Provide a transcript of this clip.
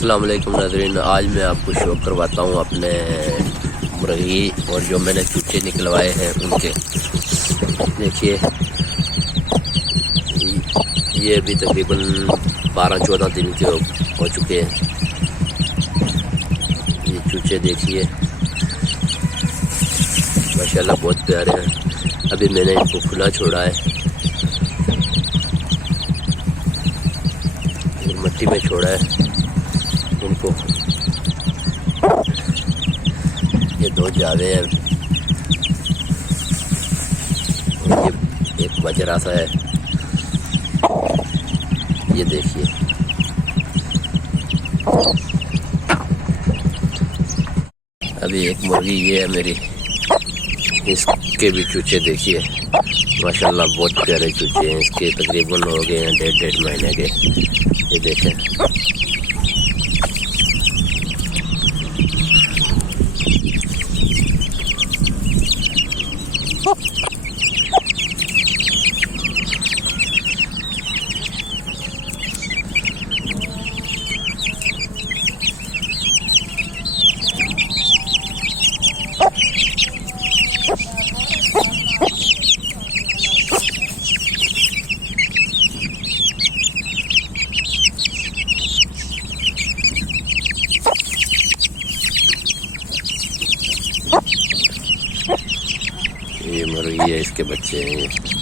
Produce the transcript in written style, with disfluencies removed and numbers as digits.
अस्सलाम वालेकुम नाज़रीन, आज मैं आपको शो करवाता हूँ अपने मुर्गी और जो मैंने चूचे निकलवाए हैं उनके। देखिए ये अभी तकरीबन 12-14 दिन के हो चुके हैं। ये चूचे देखिए माशाल्लाह बहुत प्यारे हैं। अभी मैंने इनको खुला छोड़ा है, मिट्टी में छोड़ा है इनको। ये दो जावे हैं, ये एक बजरा सा है। ये देखिए अभी एक मुर्गी ये है मेरी, इसके भी चूचे देखिए माशाल्लाह बहुत प्यारे चूचे हैं। इसके तकरीबन हो गए हैं 1.5 महीने के। ये देखें ये मुर्गी है, इसके बच्चे हैं।